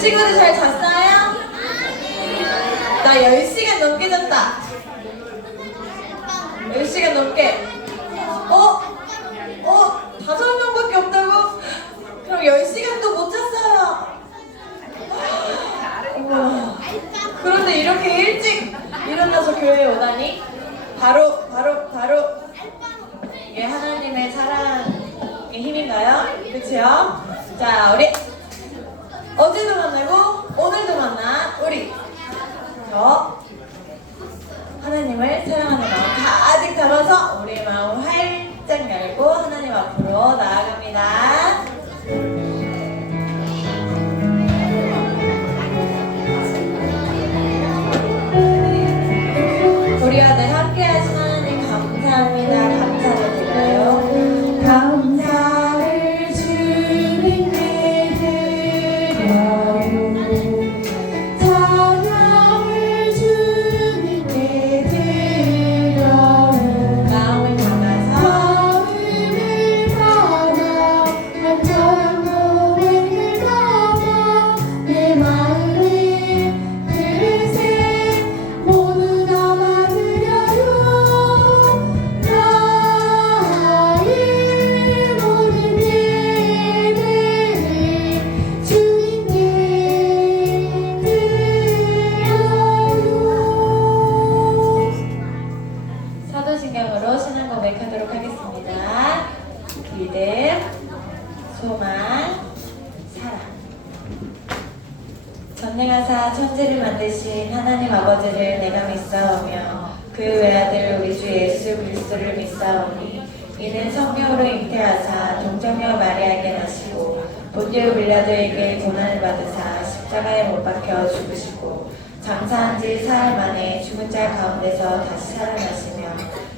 우리 친구들 잘 잤어요? 나 10시간 넘게 잤다. 10시간 넘게. 5명밖에 없다고? 그럼 10시간도 못 잤어요. 우와. 그런데 이렇게 일찍 일어나서 교회에 오다니 바로 이게 하나님의 사랑의 힘인가요? 그치요? 자, 우리 어제도 만나고 오늘도 만나 우리 하나님을 사랑하는 마음 가득 담아서 우리의 마음 활짝 열고 하나님 앞으로 나아갑니다. 우리와 늘 함께 하신 하나님 감사합니다. 감사를 드려요. 감사를 주님께 드려요. 찬양을 주님께 드려요. 마음을 담아 한처럼 고백을 담아 내 마음을 그릇에 모두 담아드려요. 나의 모든 예배를 주님께 드려요. 사도신경으로 신앙 고백하도록 하겠습니다. 믿음, 소망, 사랑. 전능하사 천지를 만드신 하나님 아버지를 내가 믿사오며 그 외아들 우리 주 예수 그리스도를 믿사오니 이는 성령으로 잉태하사 동정녀 마리아에게 나시고 본디오 빌라도에게 고난을 받으사 십자가에 못 박혀 죽으시고 장사한 지 사흘 만에 죽은 자 가운데서 다시 살아나시며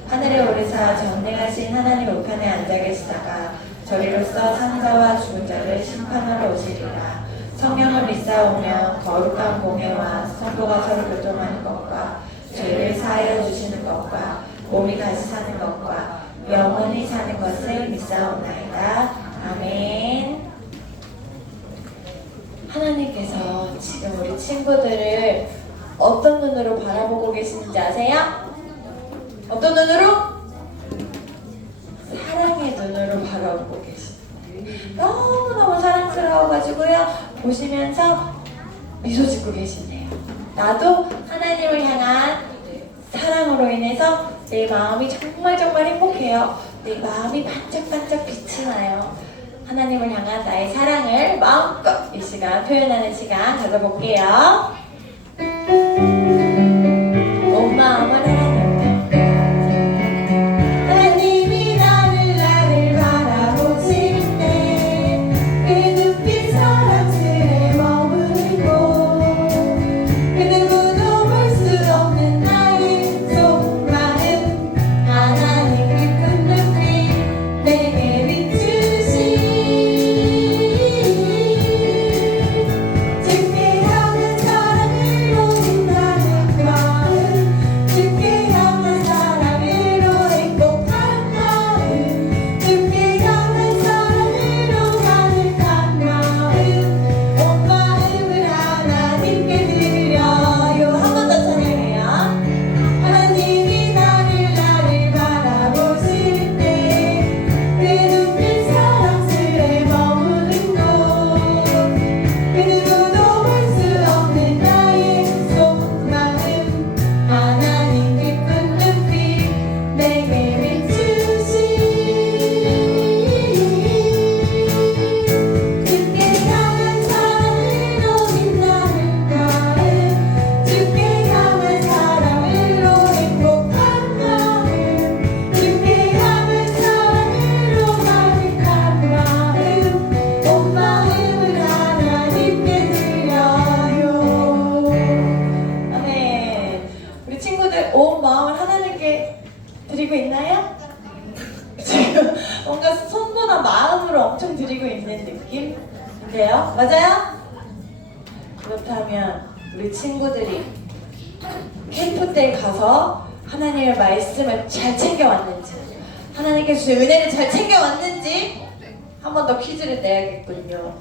하늘에 오르사 전능하신 하나님 우편에 앉아 계시다가 저리로서 산자와 죽은 자를 심판하러 오시리라. 성령을 믿사오며 거룩한 공예와 성도가 서로 교통하는 것과 죄를 사하여 주시는 것과 몸이 다시 사는 것과 영원히 사는 것을 믿사옵나이다. 아멘. 하나님께서 지금 우리 친구들을 어떤 눈으로 바라보고 계시는지 아세요? 어떤 눈으로? 사랑의 눈으로 바라보고 계시네요. 너무너무 사랑스러워가지고요. 보시면서 미소 짓고 계시네요. 나도 하나님을 향한 사랑으로 인해서 내 마음이 정말 행복해요. 내 마음이 반짝반짝 빛이 나요. 하나님을 향한 나의 사랑을 마음껏 이 시간 표현하는 시간 가져볼게요. 온 마음을 하나님. 하나님이 나를 바라보실 때 그 눈빛 사랑스레 머무르고 그 누구도 볼 수 없는 나의 속마음 하나님 깊은 눈빛 내게 비추시 주께 향한 사랑으로 빛나는 마음 주께 향한 사랑으로 행복한 마음 주께 향한 사랑으로 가득한 마음 온 마음을 하나님께 드려요. 한 번 더 찬양해요. 하나님이 나를 바라보실 때 그 눈빛 사랑스레 머무는 곳 그 누구도 볼 수 없는 나의 속마음 하나님 깊은 눈빛 내게 비추시 주께 향한 사랑으로 빛나는 마음 주께 향한 사랑으로 행복한 마음 주께 향한 사랑으로 가득한 마음 온 마음을 하나님께 드려요. 아멘. 우리 친구들 온 마음을 하나님께 드리고 있나요? 지금 뭔가 손보다 마음으로 엄청 드리고 있는 느낌인데요? 맞아요? 그렇다면 우리 친구들이 캠프 때 가서 하나님의 말씀을 잘 챙겨왔는지 하나님께 주신 은혜를 잘 챙겨왔는지 한 번 더 퀴즈를 내야겠군요.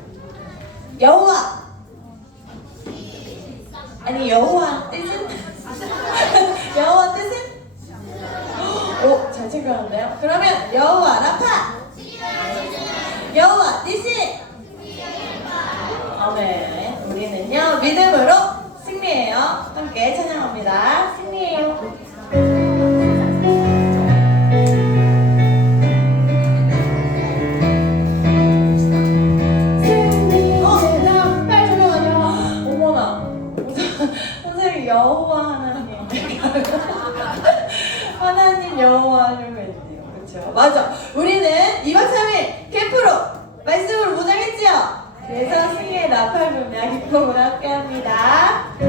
여호와 아니 여호와 뜻은? 여호와 뜻은? 오, 잘 챙겨왔네요. 그러면 여호와 라파. 여호와 뜻이. 아멘. 우리는요 믿음으로 승리해요. 함께 찬양합니다. 승리해요. 여호와 하나님 하나님 여호와 하려고 했네요. 그렇죠? 맞아. 우리는 2박 3일 캠프로 말씀으로 무장했지요. 그래서 승리의 나팔 불며 기쁨으로 함께합니다.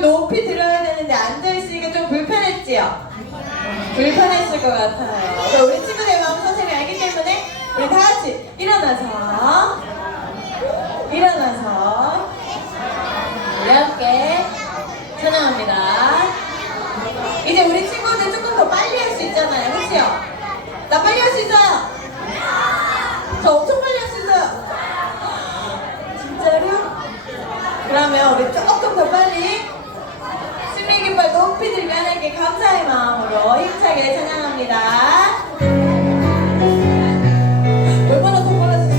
높이 들어야 되는데 앉아있으니까 좀 불편했지요? 불편했을 것 같아요. 그래서 우리 친구들의 마음 선생님이 알기 때문에 우리 다 같이 일어나서 우리 함께 찬양합니다. 이제 우리 친구들 조금 더 빨리 할 수 있잖아요. 그치요? 나 빨리 할 수 있어요? 저 엄청 빨리 할 수 있어요. 진짜로? 그러면 우리 조금 더 빨리 승리 깃발 높이 들며 하나님께 감사의 마음으로 힘차게 찬양합니다. 얼마나 더 빨라졌어.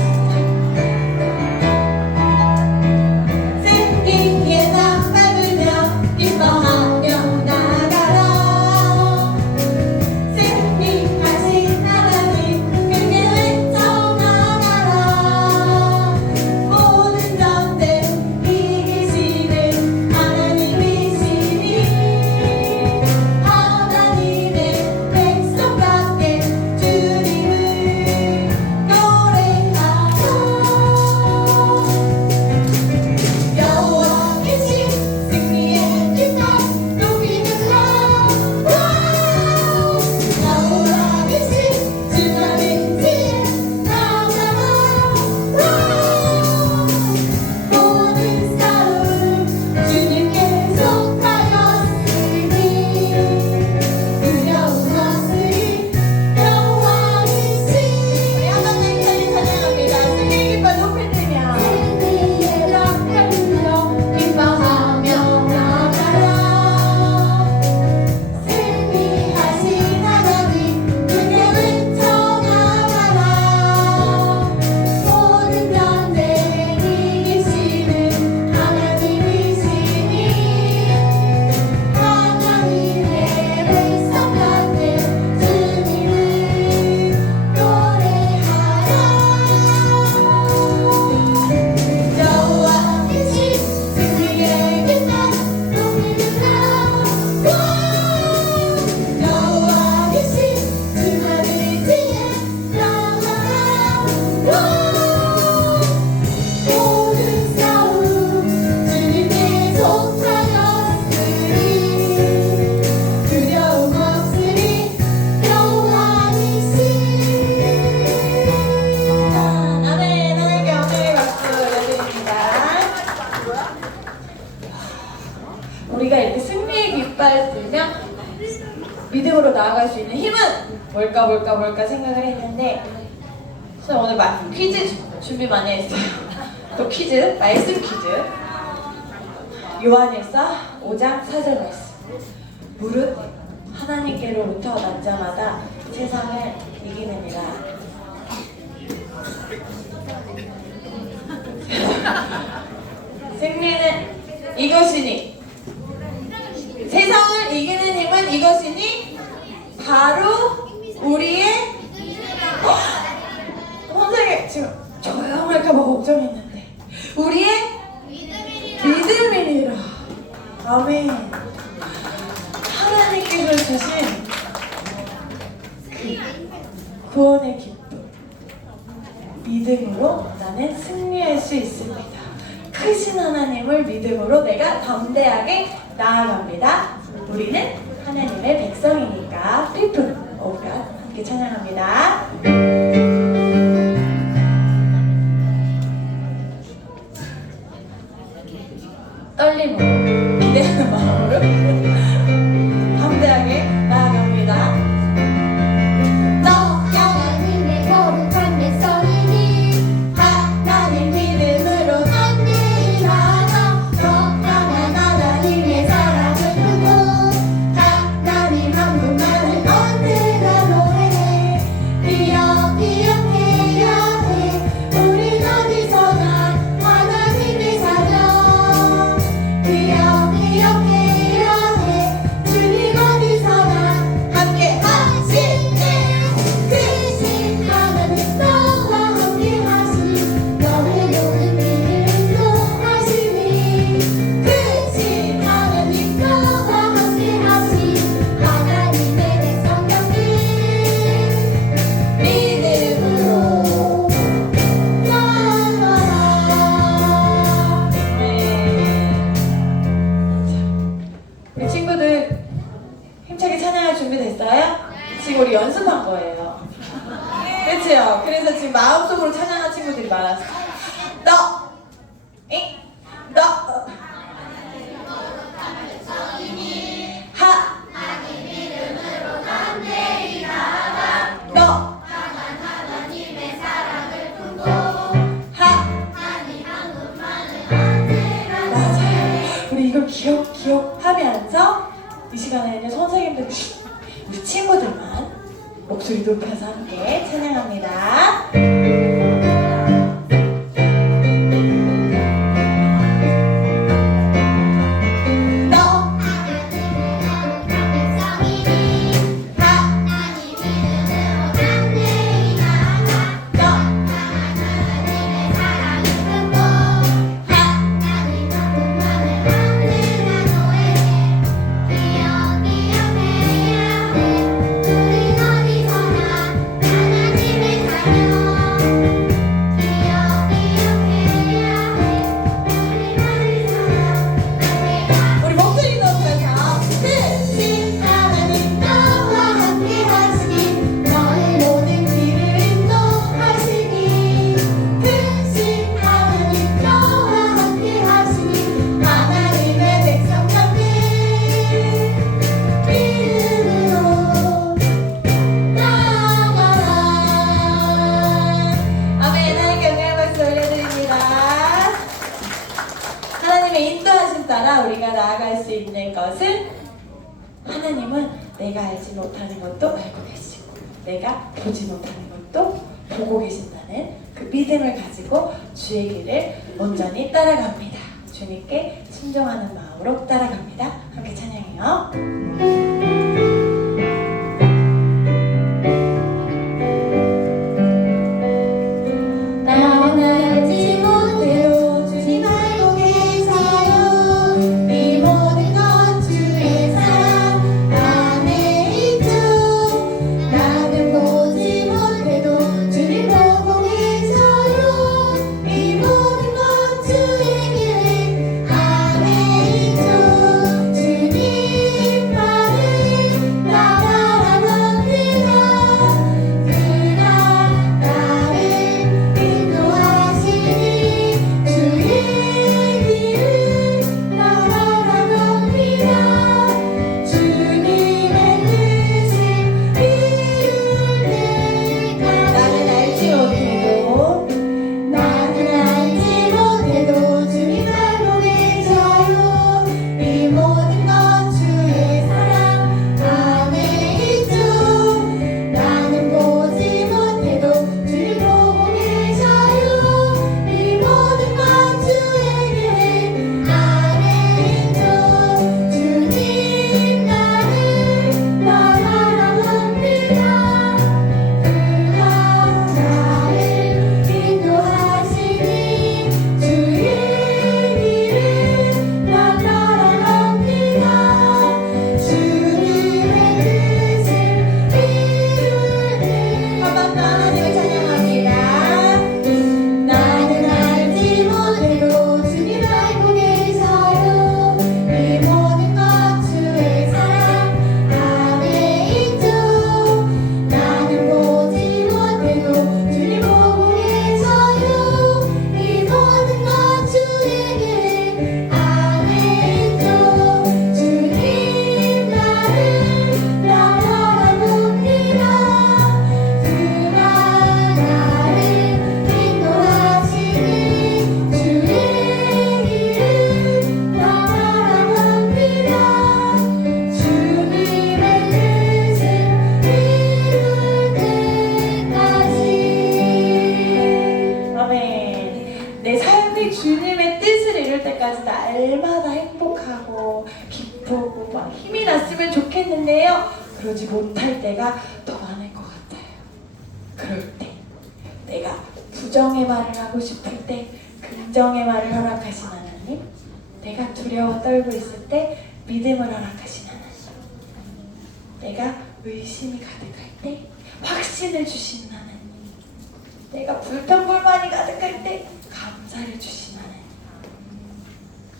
승리의 나팔 불며 기뻐하며 나가라. 승리하신 하나님 크게 외쳐 나가라. 모든 전쟁 이기시는 하나님이시니 하나님의 백성답게 주님을 노래하자. 여호와 계신 승리의 깃발 높이 들어. 여호와 계신 주님의 뒤에 나가라. 모든 싸움 주님께 속하였으니 두려움 없으리 여호와이시니. 한번 더 찬양합니다. 승리의 깃발 높이 들며 승리의 나팔 불며 기뻐하며 나가라. 승리하신 하나님 크게 외쳐 나가라. 모든 전쟁 이기시는 하나님이시니 하나님의 백성답게 주님을 노래하라. 여호와 계신 승리의 깃발 높이 들어. 여호와 계신 주님의 뒤에 나가라. 모든 싸움 주님께 속하였으니 두려움 없으리 여호와이시니. 아멘. 하나님께 엉덩이 박수 올려드립니다. 우리가 이렇게 승리의 깃발 들며 믿음으로 나아갈 수 있는 힘은 뭘까 생각을 했는데, 그래서 오늘 퀴즈 준비 많이 했어요. 또 퀴즈, 말씀 퀴즈. 요한일서 5장 4절 말씀. 무릇 하나님께로부터 난 자마다 세상을 이기느니라. 승리는 이것이니, 세상을 이기는 힘은 이것이니 바로 우리의 선생님 지금 조용할까봐 걱정했는데 우리의 믿음이니라. 아멘. 하나님께서 주신 그 구원의 기쁨, 믿음으로 나는 승리할 수 있습니다. 크신 하나님을 믿음으로 내가 담대하게 나아갑니다. 우리는 하나님의 백성이니까. People of God 함께 찬양합니다. 떨림으로, 기대하는 마음으로 담대하게 나아갑니다. 하나님의 거룩한 백성이니 하나님 믿음으로 담대히 나아가 더 강한 하나님의 사랑을 품고 하나님 한 분만을 언제나 노래해. 기억해야 해. 우린 어디서나 하나님의 사랑. 기억해야 해. 주님 어디서나 함께 하시네. 크신 하나님 너와 함께 하시니 너의 모든 일을 인도하시니. 크신 하나님 너와 함께 하시니 하나님의 백성답게 믿음으로 나아가라. 우리 친구들 힘차게 찬양할 준비 됐어요? 지금 우리 연습한 거예요. 그렇죠? 그래서 지금 마음속으로 찬양한 친구들이 많았어요. 너, 이, 너, 하, 너, 하. 맞아요. 우리 이걸 기억하면서 이 시간에는 선생님들, 우리 친구들만 목소리 높여서 함께 찬양합니다. 너, 하나님의 이름으로 담대히 나아가 너, 하나님의 사랑을 품고 하나님 한 분만을 언제나 노래해. 기억해야 해. 우린 어디서나 하나님의 자녀. 기억해야 해. 우린 어디서나 우리 목소리 높여서 크신 하나님 너와 함께 하시니 너의 모든 길을 인도하시니. 크신 하나님 너와 함께 하시니 하나님의 백성답게 믿음으로 나아가라. 아멘. 하나님께 영광의 박수 올려드립니다. 하나님의 인도하심 따라 우리가 나아갈 수 있는 것은, 하나님은 내가 알지 못하는 것도 알고 계시고 내가 보지 못하는 것도 보고 계신다는 그 믿음을 가지고 주의 길을 온전히 따라갑니다. 주님께 순종하는 마음으로 따라갑니다. 함께 찬양해요. 나는 알지 못해도 주님 알고 계세요. 이 모든 것 주의 사랑 안에 있죠. 나는 보지 못해도 주님 보고 계셔요. 이 모든 것 주의 길 안에 있죠. 주님 말을 내 삶이 주님의 뜻을 이룰 때까지 날마다 행복하고 기쁘고 막 힘이 났으면 좋겠는데요. 그러지 못할 때가 더 많을 것 같아요. 그럴 때 내가 부정의 말을 하고 싶을 때 긍정의 말을 허락하신 하나님, 내가 두려워 떨고 있을 때 믿음을 허락하신 하나님, 내가 의심이 가득할 때 확신을 주신 하나님, 내가 불평불만이 가득할 때 감사를 주신 하나님,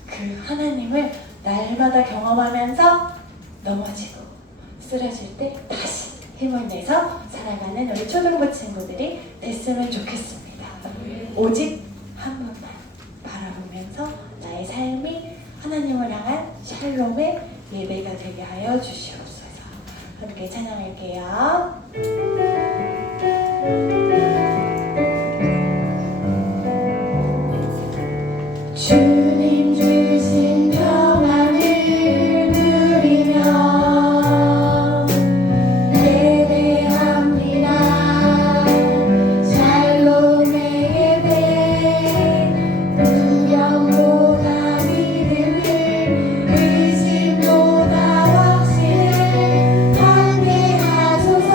그 하나님을 날마다 경험하면서 넘어지고 쓰러질 때 다시 힘을 내서 살아가는 우리 초등부 친구들이 됐으면 좋겠습니다. 오직 한 번만 바라보면서 나의 삶이 하나님을 향한 샬롬의 예배가 되게 하여 주시옵소서. 함께 찬양할게요. 주님 주신 평안을 누리며 예배합니다. 샬롬의 예배, 두려움보다 믿음을, 의심보다 확신을 함께 하소서.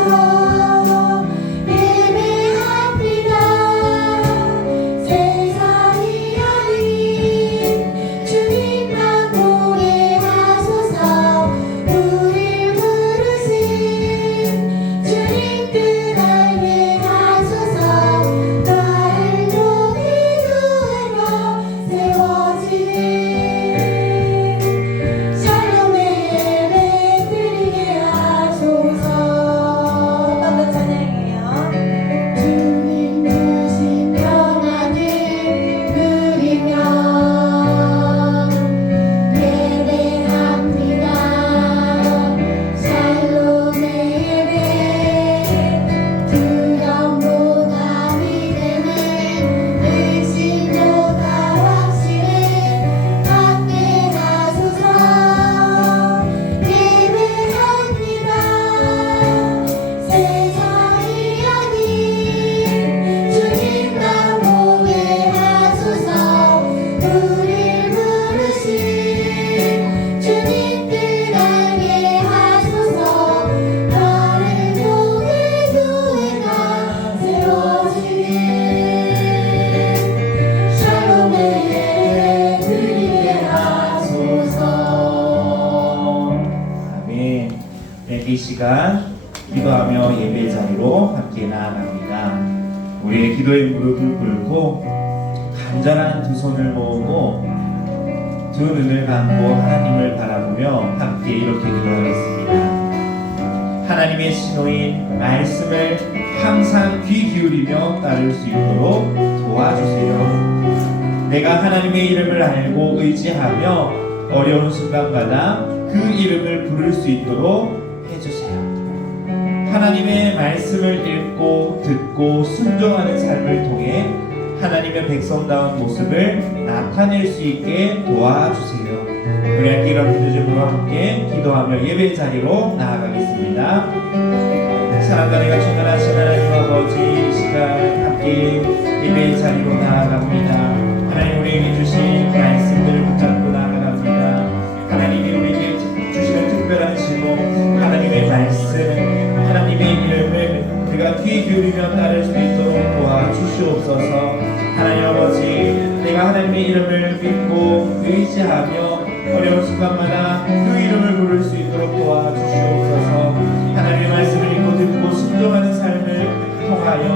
예배합니다. 세상이 아닌 주님만 보게 하소서. 우릴 부르신 주님 뜻 알게 하소서. 나를 통해 교회가 세워지는 샬롬의 예배 드리게 하소서. 한번 더 찬양해요. 주님 주신 평안을 누리며 예배합니다. 샬롬의 예배, 두려움보다 믿음을, 의심보다 확신을 갖게 하소서. 예배합니다. 세상이 아닌 주님만 보게 하소서. 우릴 부르신 주님 뜻 알게 하소서. 나를 통해 교회가 세워지는 샬롬의 예배 드리게 하소서. 아멘. 네, 이 시간 기도하며 예배 자리로 함께 나아갑니다. 우리의 기도의 무릎을 꿇고 간절한 두 손을 모으고 두 눈을 감고 하나님을 바라보며 함께 이렇게 기도하겠습니다. 하나님의 신호인 말씀을 항상 귀 기울이며 따를 수 있도록 도와주세요. 내가 하나님의 이름을 알고 의지하며 어려운 순간마다 그 이름을 부를 수 있도록 해주세요. 하나님의 말씀을 읽고 듣고 순종하는 삶을 통해 하나님의 백성다운 모습을 나타낼 수 있게 도와주세요. 우리 함께 이런 기도점으로 함께 기도하며 예배 자리로 나아가겠습니다. 사랑과 내가 전달하신 하나님 아버지, 이 시간 함께 예배 자리로 나아갑니다. 하나님, 우리에게 주신 말씀들을 붙잡고 나아갑니다. 하나님이 우리에게 주시는 특별한 신호, 하나님의 말씀, 하나님의 이름을 우리가 귀 기울이며 따를 수 있도록 도와주시옵소서. 하나님 아버지, 내가 하나님의 이름을 믿고 의지하며 어려운 순간마다 그 이름을 부를 수 있도록 도와주시옵소서. 하나님의 말씀을 읽고 듣고 순종하는 삶을 통하여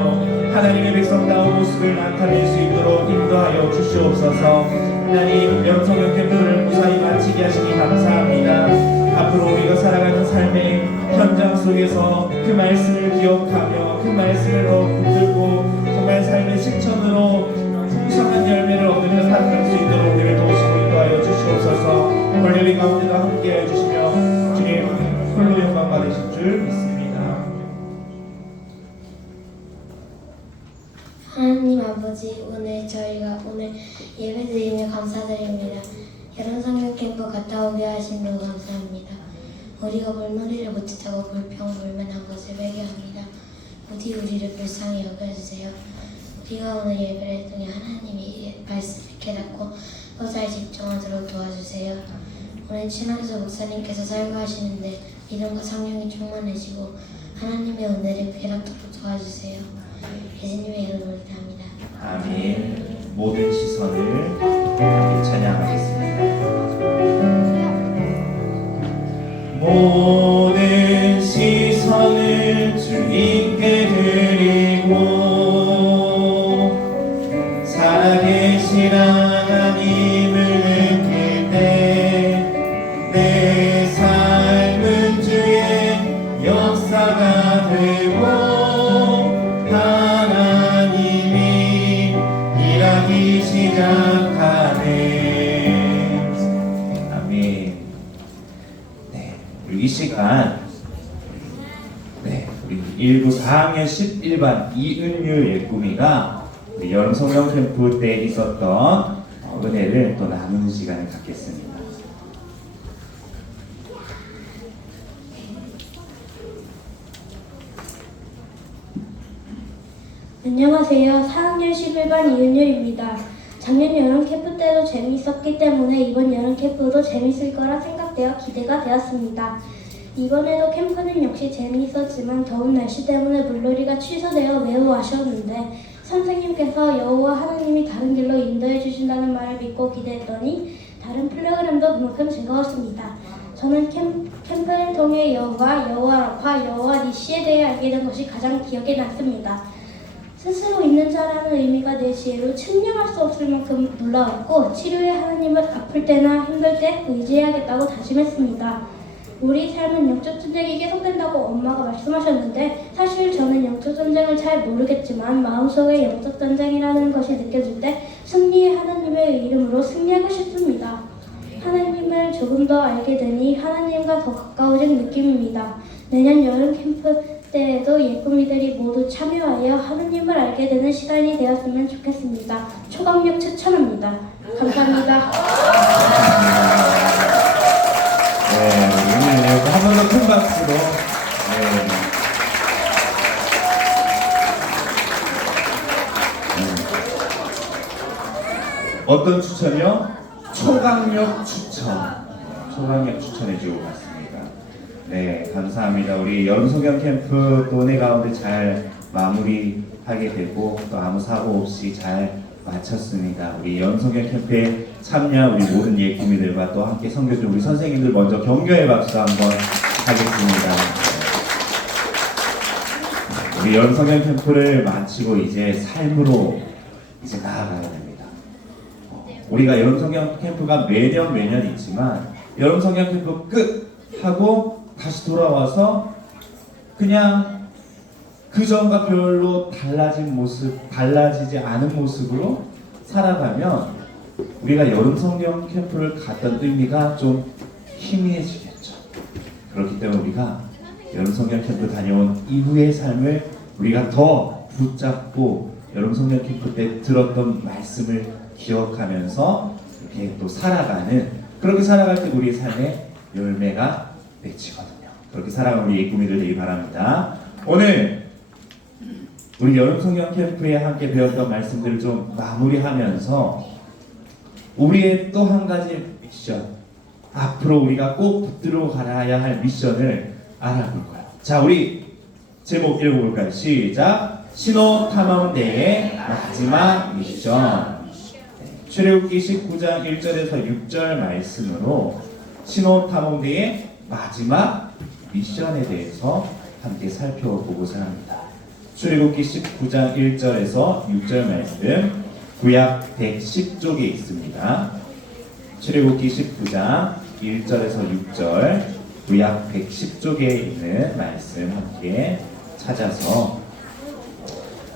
하나님의 백성다운 모습을 나타낼 수 있도록 인도하여 주시옵소서. 하나님, 명성형 캠프를 무사히 마치게 하시니 감사합니다. 앞으로 우리가 살아가는 삶의 현장 속에서 그 말씀을 기억하며 그 말씀으로 붙들고 정말 삶의 실천으로 풍성한 열매를 얻으며 살아갈 수 있도록 우리를 도우시고 인도하여 주시옵소서. 오늘 예배 가운데도 함께해 주시며 주님 홀로 영광 받으실 줄 믿습니다. 하나님 아버지, 저희가 오늘 예배드리며 감사드립니다. 여름 성경 캠프 갔다 오게 하신 분 감사합니다. 우리가 물놀이를 못했다고 불평불만한 것을 회개합니다. 부디 우리를 불쌍히 여겨주세요. 우리가 오늘 예배를 통해 하나님이 말씀을 깨닫고 거사에 집중하도록 도와주세요. 오늘 친학에서 목사님께서 설교하시는데 믿음과 성령이 충만해지고 하나님의 은혜를 깨닫도록 도와주세요. 예수님의 이름으로 기도합니다. 아멘. 모든 시선을 함께 찬양하겠습니다. 모든 시선을 주님께 드리고 살아계신 하나님을 느낄 때 내 삶은 주의 역사가 되고 하나님이 일하기 시작하네. 아멘. 네, 우리 이 시간 우리 1부 4학년 11반 이은유 예꿈이가 우리 여름 성경 캠프 때 있었던 은혜를 또 나누는 시간을 갖겠습니다. 안녕하세요. 4학년 11반 이은율입니다. 작년 여름 캠프 때도 재미있었기 때문에 이번 여름 캠프도 재밌을 거라 생각되어 기대가 되었습니다. 이번에도 캠프는 역시 재미있었지만 더운 날씨 때문에 물놀이가 취소되어 매우 아쉬웠는데 선생님께서 여호와 하나님이 다른 길로 인도해 주신다는 말을 믿고 기대했더니 다른 프로그램도 그만큼 즐거웠습니다. 저는 캠프를 통해 여호와 라파, 여호와 니시에 대해 알게 된 것이 가장 기억에 남습니다. 스스로 있는 자라는 의미가 내 지혜로 측량할 수 없을 만큼 놀라웠고 치료의 하나님을 아플 때나 힘들 때 의지해야겠다고 다짐했습니다. 우리 삶은 영적 전쟁이 계속된다고 엄마가 말씀하셨는데 사실 저는 영적 전쟁을 잘 모르겠지만 마음속에 영적 전쟁이라는 것이 느껴질 때 승리의 하나님의 이름으로 승리하고 싶습니다. 하나님을 조금 더 알게 되니 하나님과 더 가까워진 느낌입니다. 내년 여름 캠프 때에도 예꿈이들이 모두 참여하여 하느님을 알게 되는 시간이 되었으면 좋겠습니다. 초강력 추천합니다. 감사합니다. 네, 오늘 한 번 더 큰 박수로. 어떤 추천이요? 초강력 추천. 초강력 추천해주고 갔습니다. 네, 감사합니다. 우리 여름 성경 캠프 또 은혜 가운데 잘 마무리하게 되고 또 아무 사고 없이 잘 마쳤습니다. 우리 여름 성경 캠프에 참여한 우리 모든 예꿈이들과 또 함께 섬겨준 우리 선생님들 먼저 격려의 박수 한번 하겠습니다. 우리 여름 성경 캠프를 마치고 이제 삶으로 이제 나아가야 됩니다. 우리가 여름 성경 캠프가 매년 있지만 여름 성경 캠프 끝 하고 다시 돌아와서 그냥 그 전과 별로 달라지지 않은 모습으로 살아가면 우리가 여름 성경 캠프를 갔던 의미가 좀 희미해지겠죠. 그렇기 때문에 우리가 여름 성경 캠프 다녀온 이후의 삶을 우리가 더 붙잡고 여름 성경 캠프 때 들었던 말씀을 기억하면서 이렇게 또 살아가는, 그렇게 살아갈 때 우리의 삶에 열매가 맺히거든요. 그렇게 살아가는 우리 예꿈이들 되기 바랍니다. 오늘 우리 여름 성경 캠프에 함께 배웠던 말씀들을 좀 마무리하면서 우리의 또 한 가지 미션, 앞으로 우리가 꼭 붙들어 가야 할 미션을 알아볼 거예요. 자, 우리 제목 읽어볼까요? 시작! 신호 탐험대의 마지막 미션. 출애굽기 19장 1절에서 6절 말씀으로 신호 탐험대의 마지막 미션에 대해서 함께 살펴보고자 합니다. 출애굽기 19장 1절에서 6절 말씀, 구약 110쪽에 있습니다. 출애굽기 19장 1절에서 6절, 구약 110쪽에 있는 말씀 함께 찾아서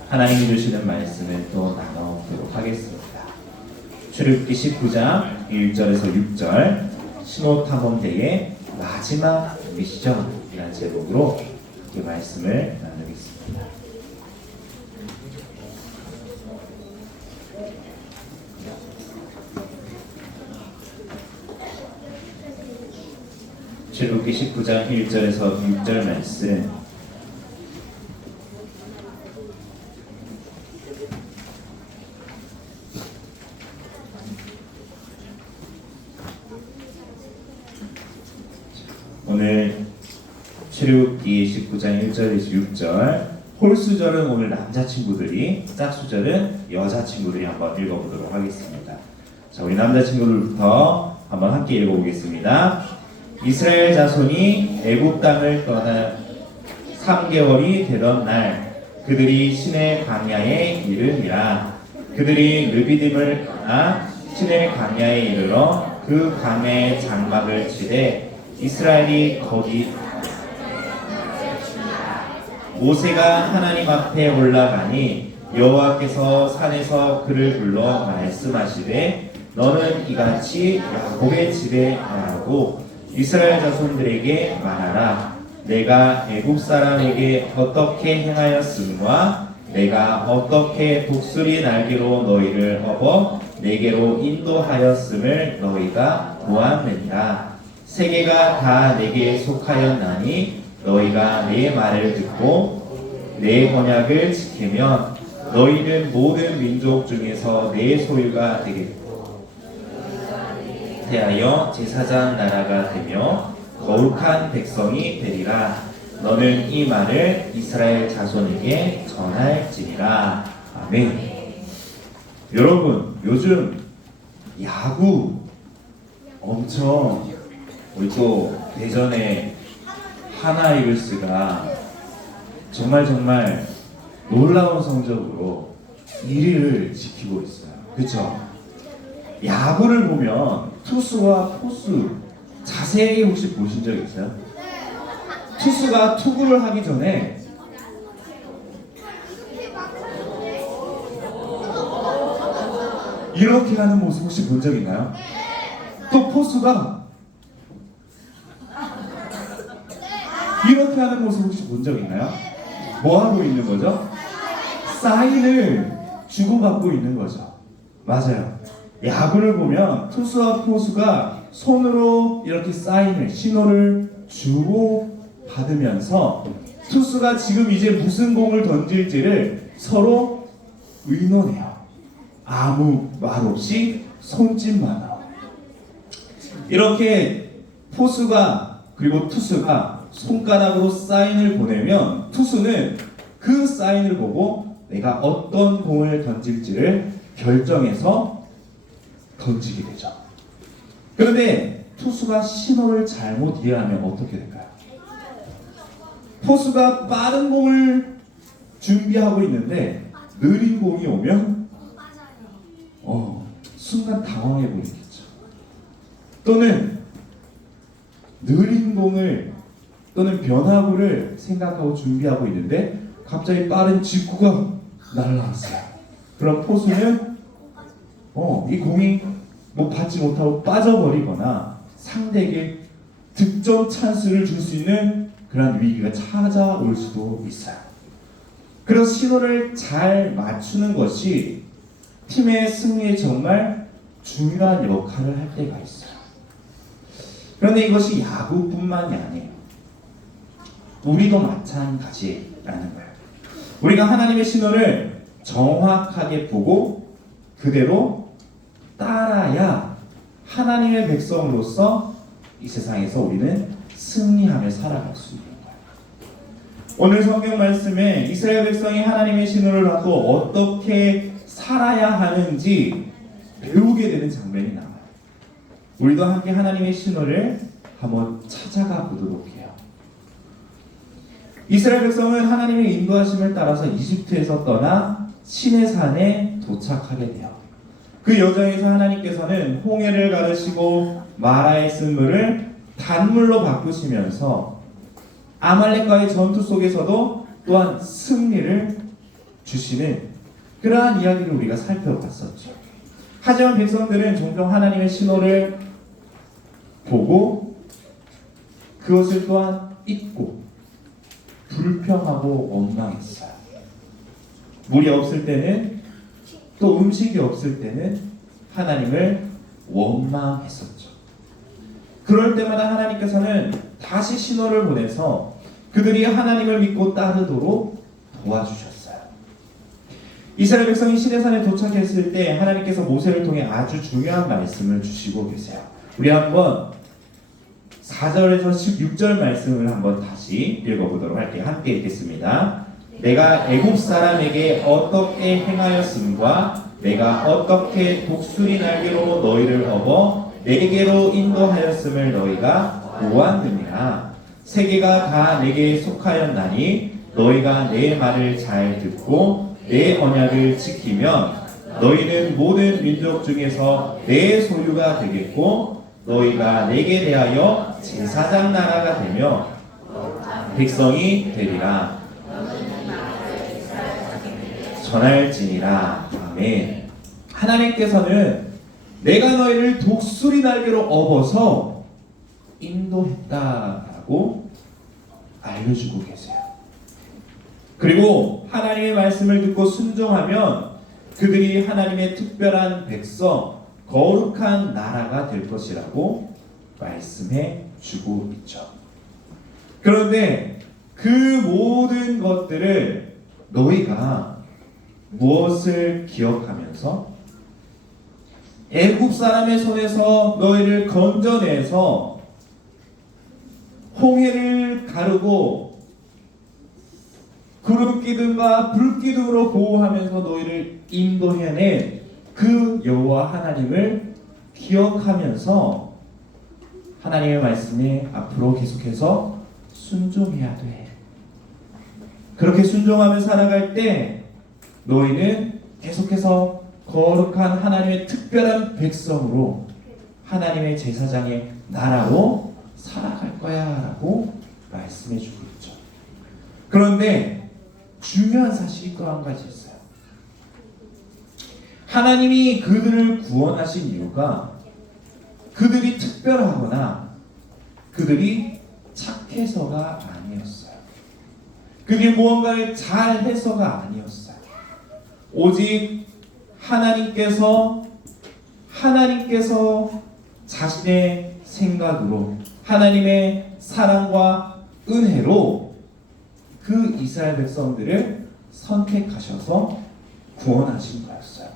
하나님이 주시는 말씀을 또 나눠보도록 하겠습니다. 출애굽기 19장 1절에서 6절, 신호탐험대의 마지막 미션이라는 제목으로 이 말씀을 나누겠습니다. 출애굽기 19장 1절에서 6절 말씀, 오늘 출애굽기 19장 1절에서 6절, 홀수절은 오늘 남자친구들이, 짝수절은 여자친구들이 한번 읽어보도록 하겠습니다. 자, 우리 남자친구들부터 한번 함께 읽어보겠습니다. 이스라엘 자손이 애굽 땅을 떠나 3개월이 되던 날 그들이 시내 광야에 이르니라. 그들이 르비딤을 떠나 시내 광야에 이르러 그 광야의 장막을 치되 이스라엘이 거기 모세가 하나님 앞에 올라가니 여호와께서 산에서 그를 불러 말씀하시되 너는 이같이 야곱의 집에 말하고 이스라엘 자손들에게 말하라. 내가 애굽 사람에게 어떻게 행하였음과 내가 어떻게 독수리 날개로 너희를 업어 내게로 인도하였음을 너희가 보았느니라. 세계가 다 내게 속하였나니 너희가 내 말을 듣고 내 언약을 지키면 너희는 모든 민족 중에서 내 소유가 되겠고 대하여 제사장 나라가 되며 거룩한 백성이 되리라. 너는 이 말을 이스라엘 자손에게 전할지니라. 아멘. 여러분, 요즘 야구 엄청, 우리 또 대전의 하나 이글스가 정말 놀라운 성적으로 1위를 지키고 있어요. 그렇죠? 야구를 보면 투수와 포수 자세히 혹시 보신 적 있어요? 투수가 투구를 하기 전에 이렇게 하는 모습 혹시 본 적 있나요? 또 포수가 이렇게 하는 모습 혹시 본 적 있나요? 뭐 하고 있는 거죠? 사인을 주고받고 있는 거죠. 맞아요. 야구를 보면 투수와 포수가 손으로 이렇게 사인을, 신호를 주고 받으면서 투수가 지금 이제 무슨 공을 던질지를 서로 의논해요. 아무 말 없이 손짓만으로. 이렇게 포수가 그리고 투수가 손가락으로 사인을 보내면 투수는 그 사인을 보고 내가 어떤 공을 던질지를 결정해서 던지게 되죠. 그런데 투수가 신호를 잘못 이해하면 어떻게 될까요? 포수가 빠른 공을 준비하고 있는데 느린 공이 오면 순간 당황해 버리겠죠. 또는 느린 공을 또는 변화구를 생각하고 준비하고 있는데 갑자기 빠른 직구가 날아왔어요. 그럼 포수는 이 공이 받지 못하고 빠져버리거나 상대에게 득점 찬스를 줄 수 있는 그런 위기가 찾아올 수도 있어요. 그래서 신호를 잘 맞추는 것이 팀의 승리에 정말 중요한 역할을 할 때가 있어요. 그런데 이것이 야구뿐만이 아니에요. 우리도 마찬가지라는 거예요. 우리가 하나님의 신호를 정확하게 보고 그대로 따라야 하나님의 백성으로서 이 세상에서 우리는 승리하며 살아갈 수 있는 거예요. 오늘 성경 말씀에 이스라엘 백성이 하나님의 신호를 받고 어떻게 살아야 하는지 배우게 되는 장면이 나와요. 우리도 함께 하나님의 신호를 한번 찾아가 보도록 해요. 이스라엘 백성은 하나님의 인도하심을 따라서 이집트에서 떠나 시내산에 도착하게 돼요. 그 여정에서 하나님께서는 홍해를 가르시고 마라의 쓴물을 단물로 바꾸시면서 아말렉과의 전투 속에서도 또한 승리를 주시는 그러한 이야기를 우리가 살펴봤었죠. 하지만 백성들은 종종 하나님의 신호를 보고 그것을 또한 잊고 불평하고 원망했어요. 물이 없을 때는 또 음식이 없을 때는 하나님을 원망했었죠. 그럴 때마다 하나님께서는 다시 신호를 보내서 그들이 하나님을 믿고 따르도록 도와주셨어요. 이스라엘 백성이 시내산에 도착했을 때 하나님께서 모세를 통해 아주 중요한 말씀을 주시고 계세요. 우리 한번 14절에서 16절 말씀을 한번 다시 읽어보도록 할게요. 함께 읽겠습니다. 내가 애굽 사람에게 어떻게 행하였음과 내가 어떻게 독수리 날개로 너희를 업어 내게로 인도하였음을 너희가 보았느니라. 세계가 다 내게 속하였나니 너희가 내 말을 잘 듣고 내 언약을 지키면 너희는 모든 민족 중에서 내 소유가 되겠고 너희가 내게 대하여 제사장 나라가 되며 백성이 되리라. 전할지니라. 아멘. 하나님께서는 내가 너희를 독수리 날개로 업어서 인도했다라고 알려주고 계세요. 그리고 하나님의 말씀을 듣고 순종하면 그들이 하나님의 특별한 백성, 거룩한 나라가 될 것이라고 말씀해 주고 있죠. 그런데 그 모든 것들을 너희가 무엇을 기억하면서 애굽 사람의 손에서 너희를 건져내서 홍해를 가르고 구름 기둥과 불 기둥으로 보호하면서 너희를 인도해낸 그 여호와 하나님을 기억하면서 하나님의 말씀에 앞으로 계속해서 순종해야 돼. 그렇게 순종하며 살아갈 때 너희는 계속해서 거룩한 하나님의 특별한 백성으로 하나님의 제사장의 나라로 살아갈 거야 라고 말씀해 주고 있죠. 그런데 중요한 사실이 또 한 가지 있어요. 하나님이 그들을 구원하신 이유가 그들이 특별하거나 그들이 착해서가 아니었어요. 그들이 무언가를 잘해서가 아니었어요. 오직 하나님께서 자신의 생각으로 하나님의 사랑과 은혜로 그 이스라엘 백성들을 선택하셔서 구원하신 거였어요.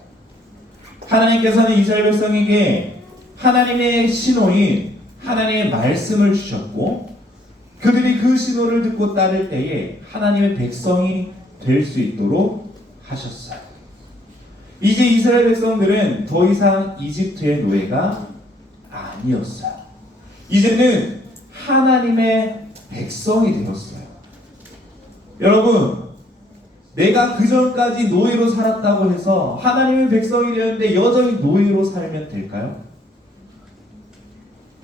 하나님께서는 이스라엘 백성에게 하나님의 신호인 하나님의 말씀을 주셨고 그들이 그 신호를 듣고 따를 때에 하나님의 백성이 될 수 있도록 하셨어요. 이제 이스라엘 백성들은 더 이상 이집트의 노예가 아니었어요. 이제는 하나님의 백성이 되었어요. 여러분, 내가 그전까지 노예로 살았다고 해서 하나님의 백성이 되었는데 여전히 노예로 살면 될까요?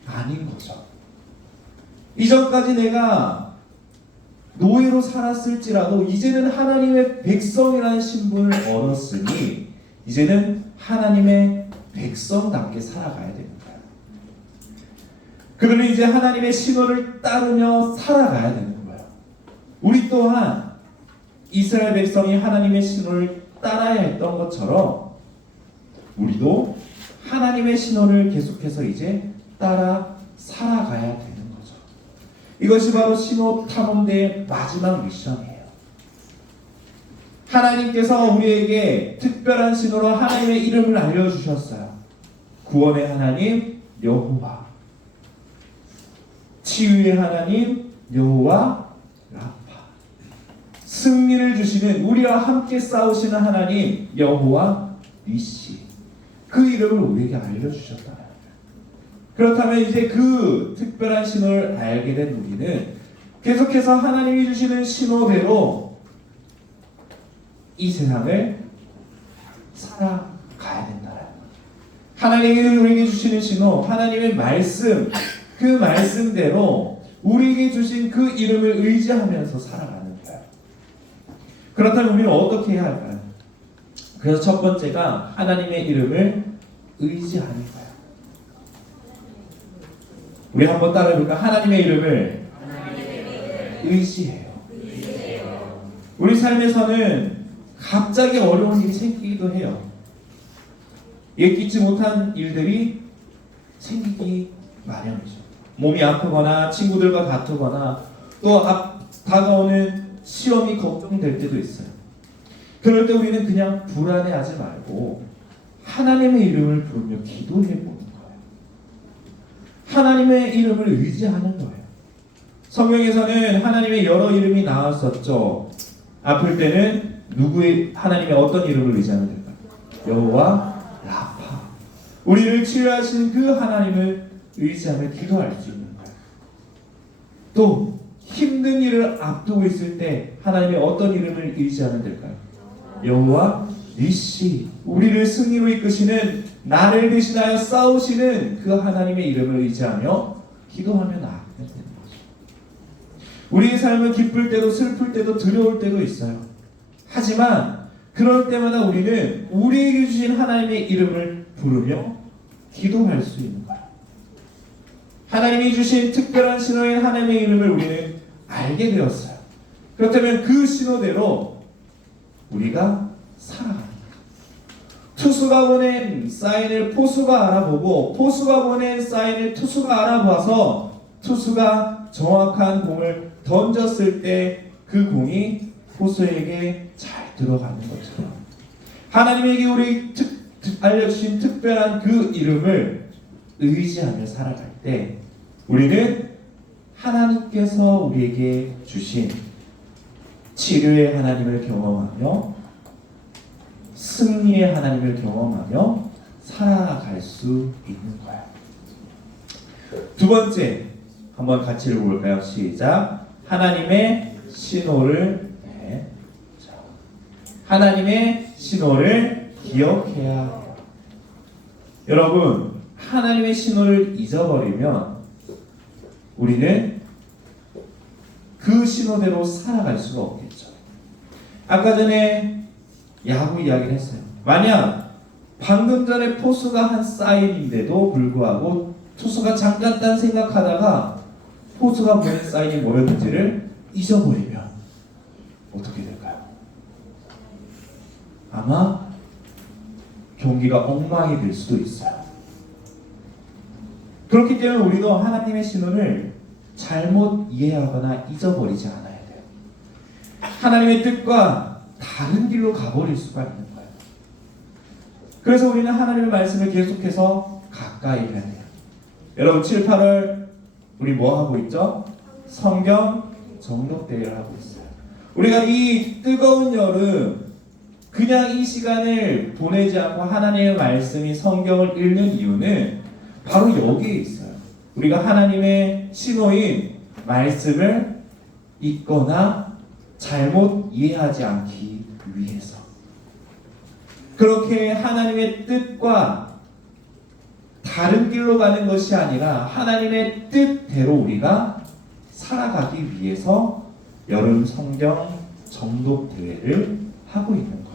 아닌 거죠. 이전까지 내가 노예로 살았을지라도 이제는 하나님의 백성이라는 신분을 얻었으니 이제는 하나님의 백성답게 살아가야 되는 거예요. 그러면 이제 하나님의 신호를 따르며 살아가야 되는 거예요. 우리 또한 이스라엘 백성이 하나님의 신호를 따라야 했던 것처럼 우리도 하나님의 신호를 계속해서 이제 따라 살아가야 되는 거죠. 이것이 바로 신호 탐험대의 마지막 미션이에요. 하나님께서 우리에게 특별한 신호로 하나님의 이름을 알려주셨어요. 구원의 하나님 여호와, 치유의 하나님 여호와 라파, 승리를 주시는 우리와 함께 싸우시는 하나님 여호와 니시, 그 이름을 우리에게 알려주셨다. 그렇다면 이제 그 특별한 신호를 알게 된 우리는 계속해서 하나님이 주시는 신호대로 이 세상을 살아가야 된다는 거예요. 하나님이 우리에게 주시는 신호, 하나님의 말씀, 그 말씀대로 우리에게 주신 그 이름을 의지하면서 살아가는 거예요. 그렇다면 우리는 어떻게 해야 할까요? 그래서 첫 번째가 하나님의 이름을 의지하는 거예요. 우리 한번 따라해볼까? 하나님의 이름을 의지해요. 우리 삶에서는 갑자기 어려운 일이 생기기도 해요. 예기치 못한 일들이 생기기 마련이죠. 몸이 아프거나 친구들과 다투거나 또 다가오는 시험이 걱정될 때도 있어요. 그럴 때 우리는 그냥 불안해하지 말고 하나님의 이름을 부르며 기도해 보는 거예요. 하나님의 이름을 의지하는 거예요. 성경에서는 하나님의 여러 이름이 나왔었죠. 아플 때는 하나님의 어떤 이름을 의지하면 될까요? 여호와 라파. 우리를 치료하신 그 하나님을 의지하며 기도할 수 있는 거예요. 또 힘든 일을 앞두고 있을 때 하나님의 어떤 이름을 의지하면 될까요? 여호와 니시. 우리를 승리로 이끄시는, 나를 대신하여 싸우시는 그 하나님의 이름을 의지하며 기도하며 나아가면 되는 거죠. 우리의 삶은 기쁠 때도 슬플 때도 두려울 때도 있어요. 하지만 그럴 때마다 우리는 우리에게 주신 하나님의 이름을 부르며 기도할 수 있는 거예요. 하나님이 주신 특별한 신호인 하나님의 이름을 우리는 알게 되었어요. 그렇다면 그 신호대로 우리가 살아가는 거예요. 투수가 보낸 사인을 포수가 알아보고, 포수가 보낸 사인을 투수가 알아봐서 투수가 정확한 공을 던졌을 때 그 공이 포수에게 잘 들어가는 것처럼, 하나님에게 우리 알려주신 특별한 그 이름을 의지하며 살아갈 때 우리는 하나님께서 우리에게 주신 치료의 하나님을 경험하며 승리의 하나님을 경험하며 살아갈 수 있는 거예요. 두 번째, 한번 같이 읽어볼까요? 시작. 하나님의 신호를 하나님의 신호를 기억해야 해요. 여러분, 하나님의 신호를 잊어버리면 우리는 그 신호대로 살아갈 수가 없겠죠. 아까 전에 야구 이야기를 했어요. 만약 방금 전에 포수가 한 사인인데도 불구하고 투수가 잠깐 딴 생각하다가 포수가 보낸 사인이 뭐였는지를 잊어버리면 어떻게 될까요? 아마 경기가 엉망이 될 수도 있어요. 그렇기 때문에 우리도 하나님의 신호를 잘못 이해하거나 잊어버리지 않아야 돼요. 하나님의 뜻과 다른 길로 가버릴 수가 있는 거예요. 그래서 우리는 하나님의 말씀을 계속해서 가까이 해야 돼요. 여러분, 7, 8월 우리 뭐 하고 있죠? 성경 정독대회를 하고 있어요. 우리가 이 뜨거운 여름 그냥 이 시간을 보내지 않고 하나님의 말씀이 성경을 읽는 이유는 바로 여기에 있어요. 우리가 하나님의 신호인 말씀을 읽거나 잘못 이해하지 않기 위해서, 그렇게 하나님의 뜻과 다른 길로 가는 것이 아니라 하나님의 뜻대로 우리가 살아가기 위해서 여름 성경 정독 대회를 하고 있는 거예요.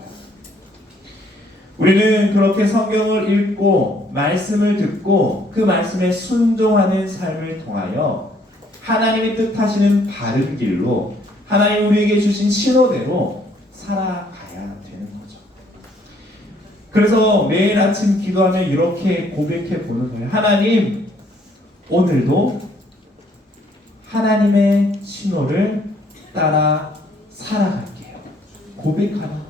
우리는 그렇게 성경을 읽고 말씀을 듣고 그 말씀에 순종하는 삶을 통하여 하나님의 뜻하시는 바른 길로, 하나님 우리에게 주신 신호대로 살아가야 되는 거죠. 그래서 매일 아침 기도하며 이렇게 고백해 보는 거예요. 하나님, 오늘도 하나님의 신호를 따라 살아갈게요. 고백하는 거예요.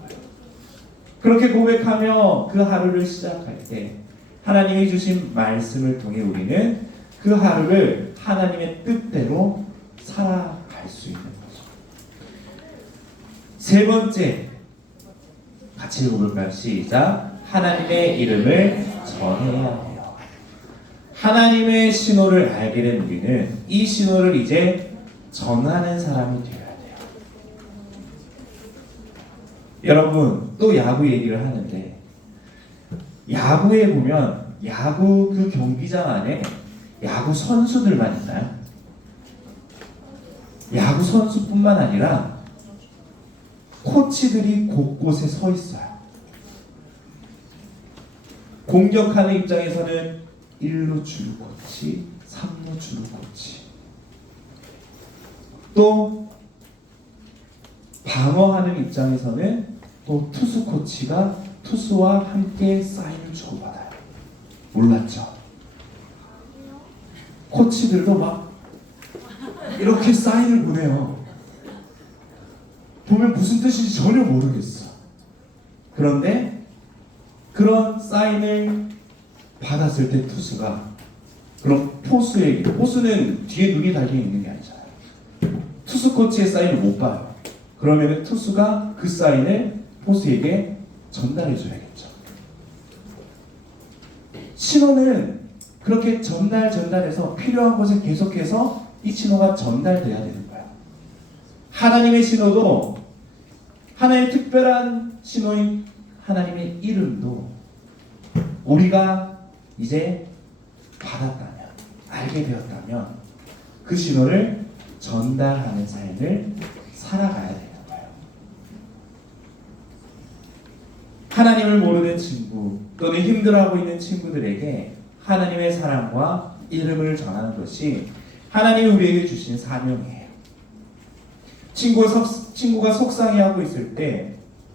그렇게 고백하며 그 하루를 시작할 때 하나님이 주신 말씀을 통해 우리는 그 하루를 하나님의 뜻대로 살아갈 수 있는 거죠. 세 번째, 같이 읽어볼까요? 시작. 하나님의 이름을 전해야 해요. 하나님의 신호를 알게 된 우리는 이 신호를 이제 전하는 사람이 되어야 돼요. 여러분, 또 야구 얘기를 하는데, 야구에 보면 야구 그 경기장 안에 야구 선수들만 있나요? 야구 선수뿐만 아니라 코치들이 곳곳에 서 있어요. 공격하는 입장에서는 1루 주루 코치, 3루 주루 코치, 또 방어하는 입장에서는 또 투수 코치가 투수와 함께 사인을 주고받아요. 몰랐죠? 코치들도 막 이렇게 사인을 보내요. 보면 무슨 뜻인지 전혀 모르겠어. 그런데 그런 사인을 받았을 때 투수가 그럼 포수는 뒤에 눈이 달려 있는 게 아니잖아요. 투수 코치의 사인을 못 봐요. 그러면 투수가 그 사인을 포수에게 전달해 줘야겠죠. 신호는 그렇게 전달해서 필요한 곳에 계속해서 이 신호가 전달돼야 되는 거예요. 하나님의 신호도, 하나의 특별한 신호인 하나님의 이름도 우리가 이제 받았다면, 알게 되었다면 그 신호를 전달하는 삶을 살아가야 되는 거예요. 하나님을 모르는 친구 또는 힘들어하고 있는 친구들에게 하나님의 사랑과 이름을 전하는 것이 하나님이 우리에게 주신 사명이에요. 친구가 속상해하고 있을 때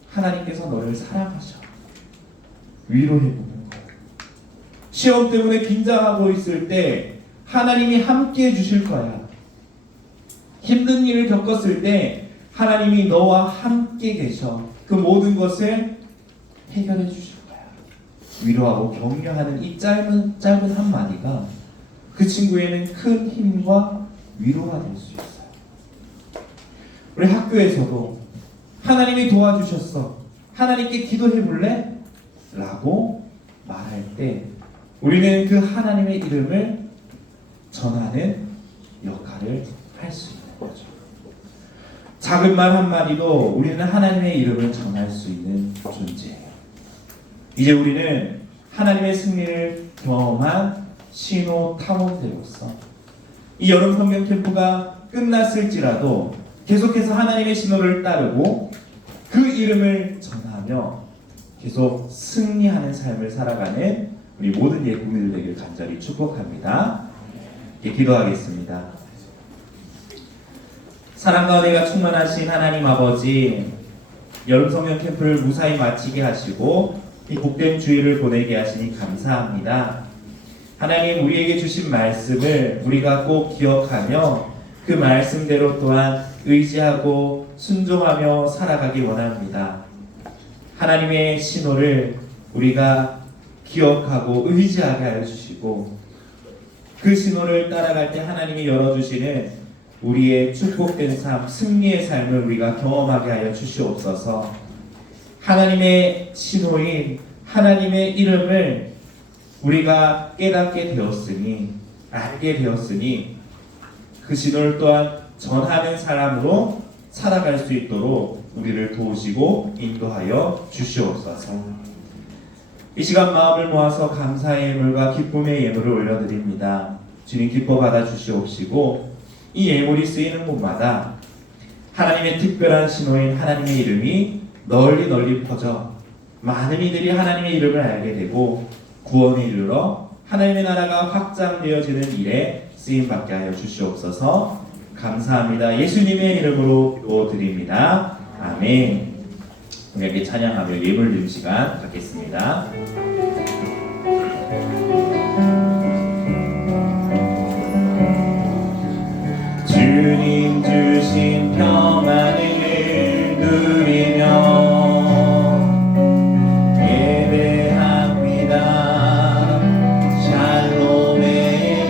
하나님께서 너를 사랑하셔 위로해보는 거예요. 시험 때문에 긴장하고 있을 때 하나님이 함께 해주실 거야. 힘든 일을 겪었을 때 하나님이 너와 함께 계셔. 그 모든 것을 해결해 주실 거야. 위로하고 격려하는 이 짧은 한마디가 그 친구에는 큰 힘과 위로가 될 수 있어요. 우리 학교에서도 하나님이 도와주셨어. 하나님께 기도해 볼래? 라고 말할 때 우리는 그 하나님의 이름을 전하는 역할을 할 수 있는 거죠. 작은 말 한마디도 우리는 하나님의 이름을 전할 수 있는 존재예요. 이제 우리는 하나님의 승리를 경험한 신호 탐험대로서 이 여름 성경 캠프가 끝났을지라도 계속해서 하나님의 신호를 따르고 그 이름을 전하며 계속 승리하는 삶을 살아가는 우리 모든 예구민들 되길 간절히 축복합니다. 기도하겠습니다. 사랑과 은혜가 충만하신 하나님 아버지, 여름 성경 캠프를 무사히 마치게 하시고 이 복된 주일을 보내게 하시니 감사합니다. 하나님, 우리에게 주신 말씀을 우리가 꼭 기억하며 그 말씀대로 또한 의지하고 순종하며 살아가기 원합니다. 하나님의 신호를 우리가 기억하고 의지하게 하여 주시고 그 신호를 따라갈 때 하나님이 열어주시는 우리의 축복된 삶, 승리의 삶을 우리가 경험하게 하여 주시옵소서. 하나님의 신호인 하나님의 이름을 우리가 깨닫게 되었으니, 알게 되었으니 그 신호를 또한 전하는 사람으로 살아갈 수 있도록 우리를 도우시고 인도하여 주시옵소서. 이 시간 마음을 모아서 감사의 예물과 기쁨의 예물을 올려드립니다. 주님 기뻐 받아 주시옵시고 이 예물이 쓰이는 곳마다 하나님의 특별한 신호인 하나님의 이름이 널리 퍼져 많은 이들이 하나님의 이름을 알게 되고 구원에 이르러 하나님의 나라가 확장되어지는 일에 쓰임받게 하여 주시옵소서. 감사합니다. 예수님의 이름으로 드립니다. 아멘. 함께 찬양하며 예물 드리는 시간 갖겠습니다. 주님 주신 평안을 누리며 예배합니다. 샬롬의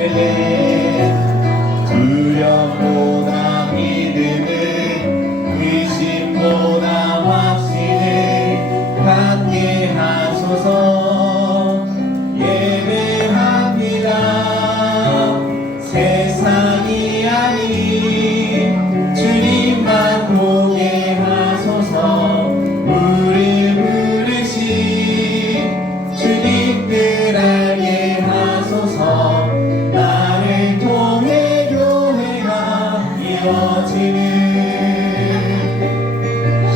예배 두려움보다 믿음을 의심보다 확신을 갖게 하소서. 예배합니다. 세상이 아닌 주님만 보게 하소서. 우리 부르신 주님들 알게 하소서. 나를 통해 교회가 이루어지는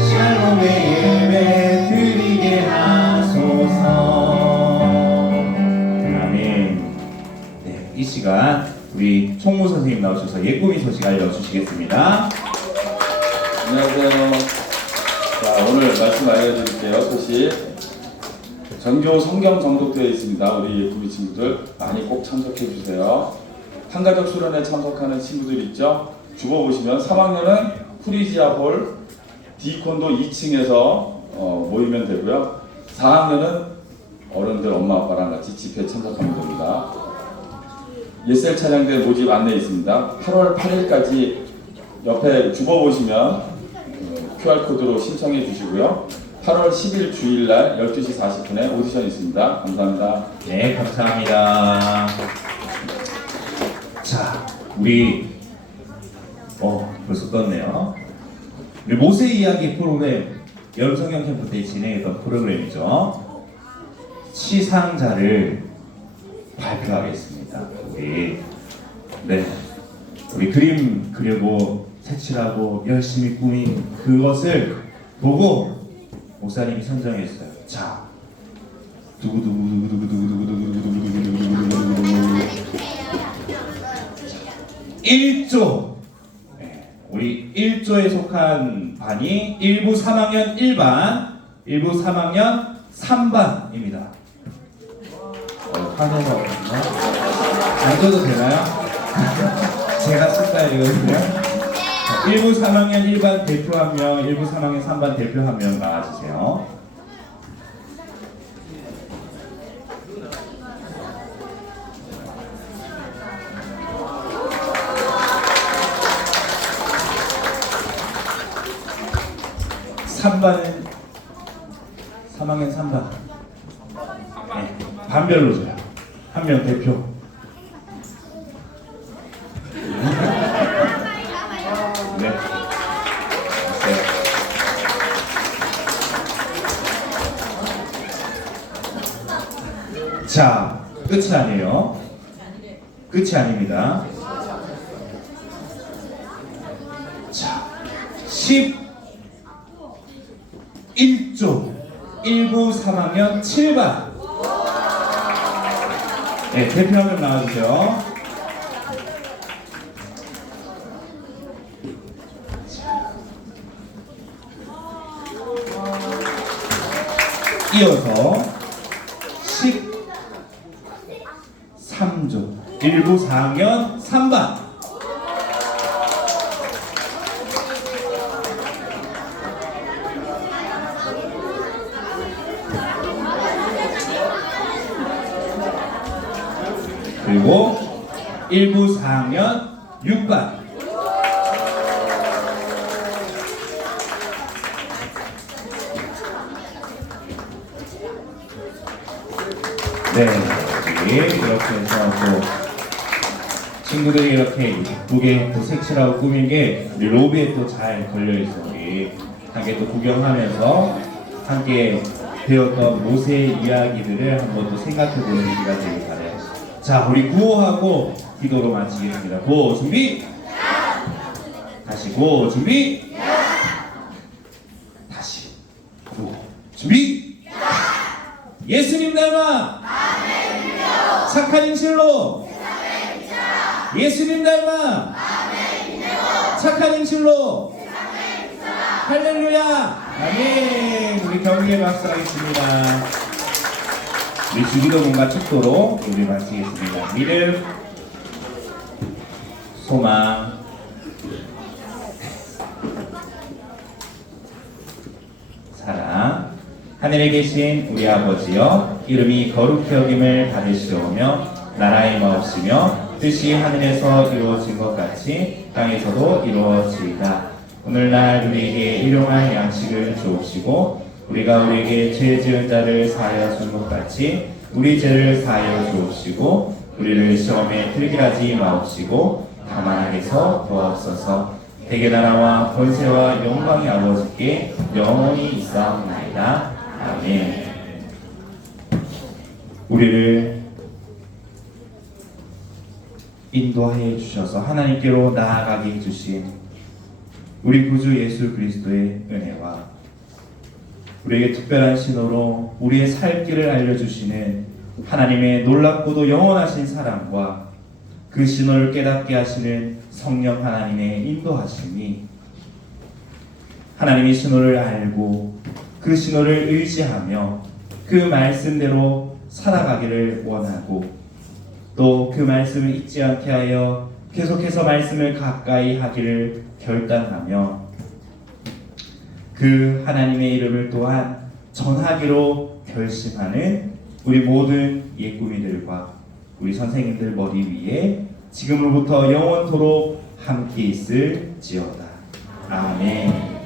샬롬의 예배 드리게 하소서. 아멘. 네, 이 시간 우리 총무 선생님 나오셔서 예꾸미 소식 알려주시겠습니다. 안녕하세요. 자, 오늘 말씀 알려드릴게요. 소식. 전교 성경 정독되어 있습니다. 우리 예쁘기 친구들 많이 꼭 참석해 주세요. 한가족 수련회 참석하는 친구들 있죠? 주보 보시면 3학년은 프리지아 홀 D콘도 2층에서 모이면 되고요. 4학년은 어른들 엄마 아빠랑 같이 집회 참석하면 됩니다. 예셀 찬양대 모집 안내 있습니다. 8월 8일까지 옆에 주보 보시면 QR코드로 신청해 주시고요. 8월 10일 주일날 12시 40분에 오디션 있습니다. 감사합니다. 네, 감사합니다. 자, 우리 벌써 떴네요. 우리 모세 이야기 프로그램 여름성경 캠프 때 진행했던 프로그램이죠. 시상자를 발표하겠습니다. 우리 그림 그리고 색칠하고 열심히 꾸민 그것을 보고 목사님이 선정했어요. 자, 두구두구두구두구두구두구두구두구두구두구두구두구두구 1조. 우리 1조에 속한 반이 1부 3학년 1반, 1부 3학년 3반입니다. 화내서 안 줘도 되나요? 제가 쓸까요, 이거는요? 1부 3학년 1반 대표 한 명, 1부 3학년 3반 대표 한 명 나와주세요. (3반은) 3학년 3반 네, 반별로 줘요. 한 명 대표. 네. 자, 끝이 아니에요. 끝이 아닙니다. 자, 11조 1부 3학년 7반. 네, 대표 한 명 나와주세요. 이어서 13조 1부 4학년 3반. 그리고 1부 4학년 6반. 네, 이렇게 해서 또 친구들이 이렇게 예쁘게 또 색칠하고 꾸민 게 우리 로비에 또 잘 걸려있어. 우리 함께 또 구경하면서 함께 배웠던 모세의 이야기들을 한번 또 생각해보는 시간 되길 바래요. 자, 우리 구호하고 기도로 마치겠습니다. 구호 준비. 다시 구호 준비. 다시 구호 준비. 예수님 닮아 착한 인실로 예수님 닮아 착한 인실로 할렐루야 아멘. 우리 경기의 박수 하겠습니다. 우리 주기도 공과 축도로 우리 마치겠습니다. 믿음, 소망, 사랑. 하늘에 계신 우리 아버지여, 이름이 거룩히 여김을 받으시오며 나라의 마옵시며 뜻이 하늘에서 이루어진 것 같이 땅에서도 이루어지이다. 오늘날 우리에게 일용할 양식을 주옵시고 우리가 우리에게 죄 지은 자를 사하여 준 것 같이 우리 죄를 사하여 주옵시고 우리를 시험에 들게 하지 마옵시고 다만 악에서 도와옵소서. 대개 나라와 권세와 영광이 아버지께 영원히 있사옵나이다. 아멘. 우리를 인도하여 주셔서 하나님께로 나아가게 해주신 우리 구주 예수 그리스도의 은혜와 우리에게 특별한 신호로 우리의 살 길을 알려주시는 하나님의 놀랍고도 영원하신 사랑과 그 신호를 깨닫게 하시는 성령 하나님의 인도하심이 하나님의 신호를 알고 그 신호를 의지하며 그 말씀대로 살아가기를 원하고 또 그 말씀을 잊지 않게 하여 계속해서 말씀을 가까이 하기를 결단하며 그 하나님의 이름을 또한 전하기로 결심하는 우리 모든 예꾸미들과 우리 선생님들 머리 위에 지금으로부터 영원토록 함께 있을지어다. 아멘.